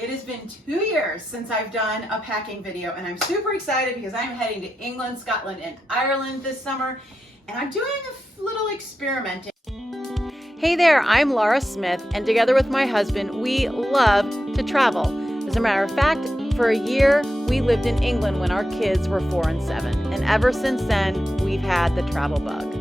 It has been 2 years since I've done a packing video, and I'm super excited because I'm heading to England, Scotland, and Ireland this summer, and I'm doing a little experimenting. Hey there, I'm Laura Smith, and together with my husband, we love to travel. As a matter of fact, for a year, we lived in England when our kids were 4 and 7, and ever since then, we've had the travel bug.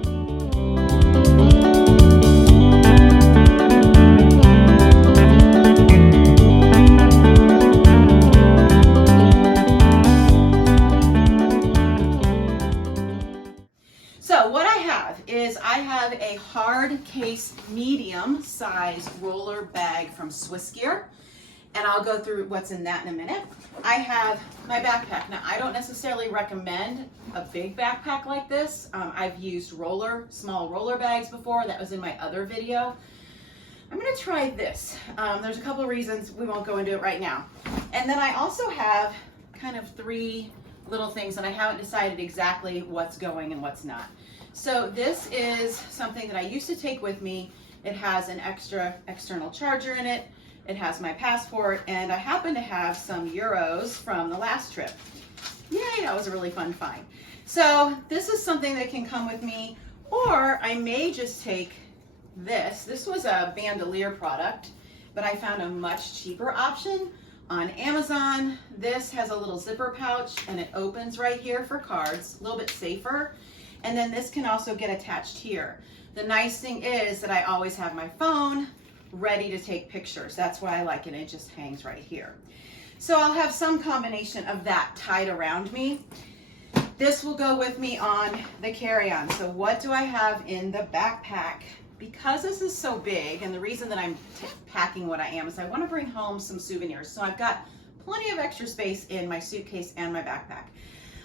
So what I have is I have a hard case medium size roller bag from Swiss Gear, and I'll go through what's in that in a minute. I have my backpack. Now I don't necessarily recommend a big backpack like this. I've used small roller bags before. That was in my other video. I'm gonna try this. There's a couple of reasons, we won't go into it right now. And then I also have kind of 3 little things, and I haven't decided exactly what's going and what's not. So this is something that I used to take with me. It has an extra external charger in it. It has my passport, and I happen to have some euros from the last trip. Yay, that was a really fun find. So this is something that can come with me, or I may just take this. This was a bandolier product, but I found a much cheaper option on Amazon. This has a little zipper pouch, and it opens right here for cards, a little bit safer. And then this can also get attached here. The nice thing is that I always have my phone ready to take pictures. That's why I like it. It just hangs right here. So I'll have some combination of that tied around me. This will go with me on the carry-on. So what do I have in the backpack? Because this is so big, and the reason that I'm packing what I am is I want to bring home some souvenirs. So I've got plenty of extra space in my suitcase and my backpack.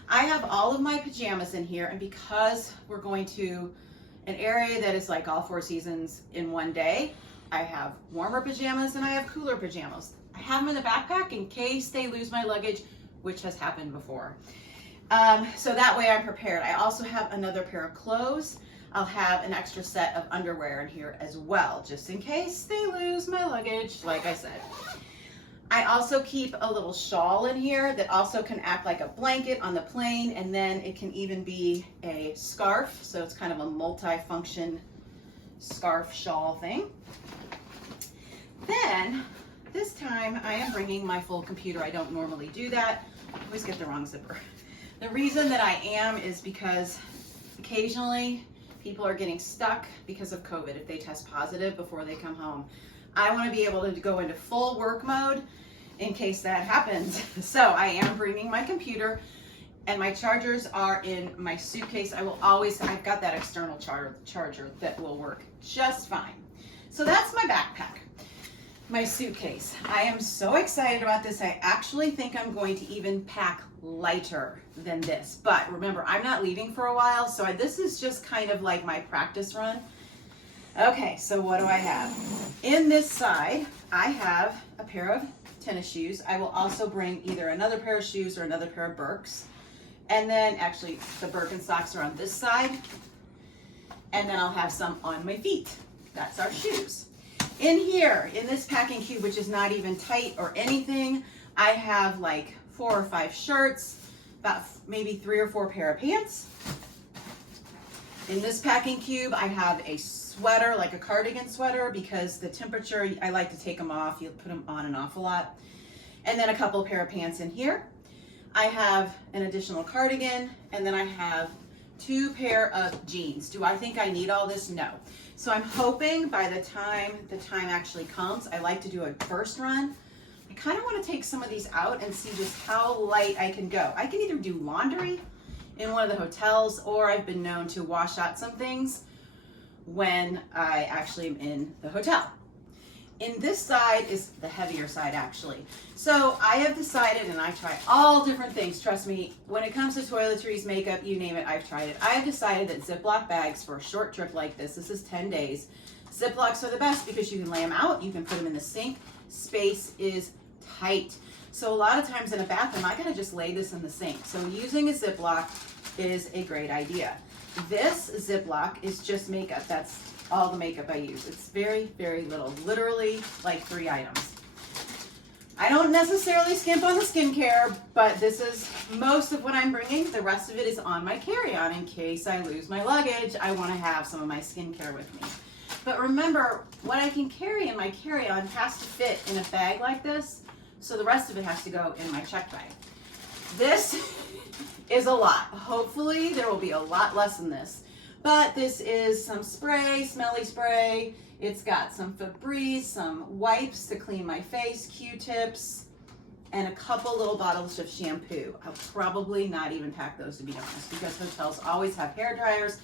I have all of my pajamas in here, and because we're going to an area that is like all 4 seasons in one day, I have warmer pajamas and I have cooler pajamas. I have them in the backpack in case they lose my luggage, which has happened before. So that way I'm prepared. I also have another pair of clothes. I'll have an extra set of underwear in here as well, just in case they lose my luggage, like I said. I also keep a little shawl in here that also can act like a blanket on the plane, and then it can even be a scarf, so it's kind of a multi-function scarf shawl thing. Then, this time I am bringing my full computer. I don't normally do that. I always get the wrong zipper. The reason that I am is because occasionally people are getting stuck because of COVID if they test positive before they come home. I want to be able to go into full work mode in case that happens. So I am bringing my computer, and my chargers are in my suitcase. I've got that external charger that will work just fine. So that's my backpack, my suitcase. I am so excited about this. I actually think I'm going to even pack lighter than this. But remember, I'm not leaving for a while, so this is just kind of like my practice run. Okay, so what do I have? In this side, I have a pair of tennis shoes. I will also bring either another pair of shoes or another pair of Birks. And then actually the Birkenstocks are on this side. And then I'll have some on my feet. That's our shoes. In here, in this packing cube, which is not even tight or anything, I have like 4 or 5 shirts, about maybe 3 or 4 pair of pants. In this packing cube, I have a sweater, like a cardigan sweater, because the temperature, I like to take them off. You put them on and off a lot. And then a couple pair of pants in here. I have an additional cardigan, and then I have 2 pair of jeans. Do I think I need all this? No. So I'm hoping by the time actually comes, I like to do a first run. I kind of want to take some of these out and see just how light I can go. I can either do laundry in one of the hotels, or I've been known to wash out some things when I actually am in the hotel. In this side is the heavier side, actually. So I have decided, and I try all different things, trust me, when it comes to toiletries, makeup, you name it, I've tried it. I have decided that Ziploc bags for a short trip like this is 10 days. Ziplocs are the best because you can lay them out, you can put them in the sink, space is tight. So a lot of times in a bathroom, I gotta just lay this in the sink. So using a Ziploc is a great idea. This Ziploc is just makeup. That's all the makeup I use. It's very, very little, literally like 3 items. I don't necessarily skimp on the skincare, but this is most of what I'm bringing. The rest of it is on my carry-on in case I lose my luggage. I want to have some of my skincare with me. But remember, what I can carry in my carry-on has to fit in a bag like this, so the rest of it has to go in my check bag. This is a lot. Hopefully there will be a lot less than this. But this is some spray, smelly spray. It's got some Febreze, some wipes to clean my face, Q-tips, and a couple little bottles of shampoo. I'll probably not even pack those, to be honest, because hotels always have hair dryers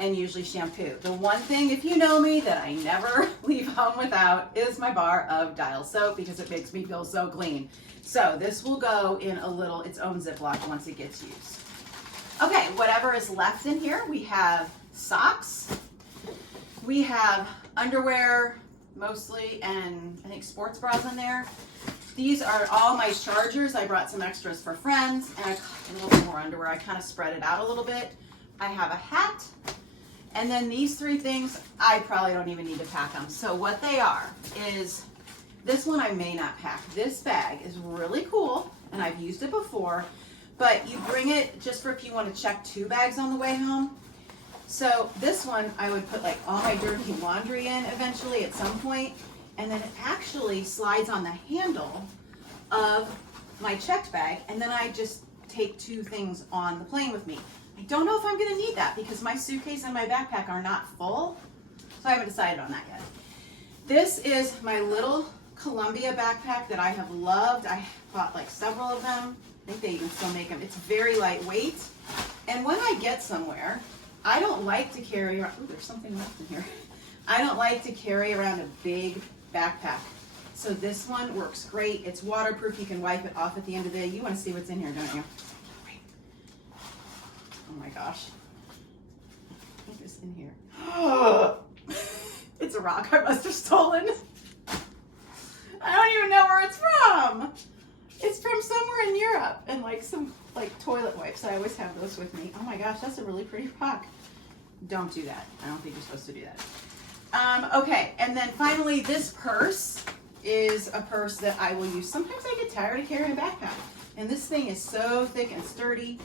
and usually shampoo. The one thing, if you know me, that I never leave home without is my bar of Dial soap, because it makes me feel so clean. So this will go in its own Ziploc once it gets used. Okay, whatever is left in here, we have socks, we have underwear mostly, and I think sports bras in there. These are all my chargers. I brought some extras for friends and a little bit more underwear. I kind of spread it out a little bit. I have a hat, and then these three things, I probably don't even need to pack them. So what they are is, this one I may not pack. This bag is really cool, and I've used it before, but you bring it just for if you want to check 2 bags on the way home. So this one, I would put like all my dirty laundry in eventually at some point, and then it actually slides on the handle of my checked bag, and then I just take 2 things on the plane with me. I don't know if I'm gonna need that because my suitcase and my backpack are not full, so I haven't decided on that yet. This is my little Columbia backpack that I have loved. I bought like several of them. I think they even still make them. It's very lightweight, and when I get somewhere, I don't like to carry around, ooh, there's something left in here. I don't like to carry around a big backpack. So this one works great. It's waterproof. You can wipe it off at the end of the day. You want to see what's in here, don't you? Oh my gosh. What is in here? It's a rock I must have stolen. I don't even know where it's from. It's from somewhere in Europe, and like some toilet wipes. I always have those with me. Oh my gosh, that's a really pretty rock. Don't do that. I don't think you're supposed to do that. Okay, and then finally, this purse is a purse that I will use. Sometimes I get tired of carrying a backpack, and this thing is so thick and sturdy,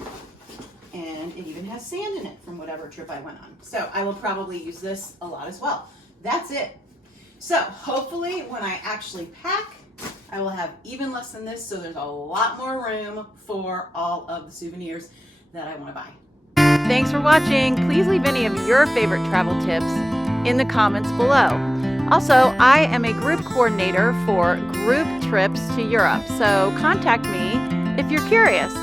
and it even has sand in it from whatever trip I went on. So I will probably use this a lot as well. That's it. So hopefully when I actually pack, I will have even less than this, so there's a lot more room for all of the souvenirs that I want to buy. Thanks for watching. Please leave any of your favorite travel tips in the comments below. Also, I am a group coordinator for group trips to Europe, so contact me if you're curious.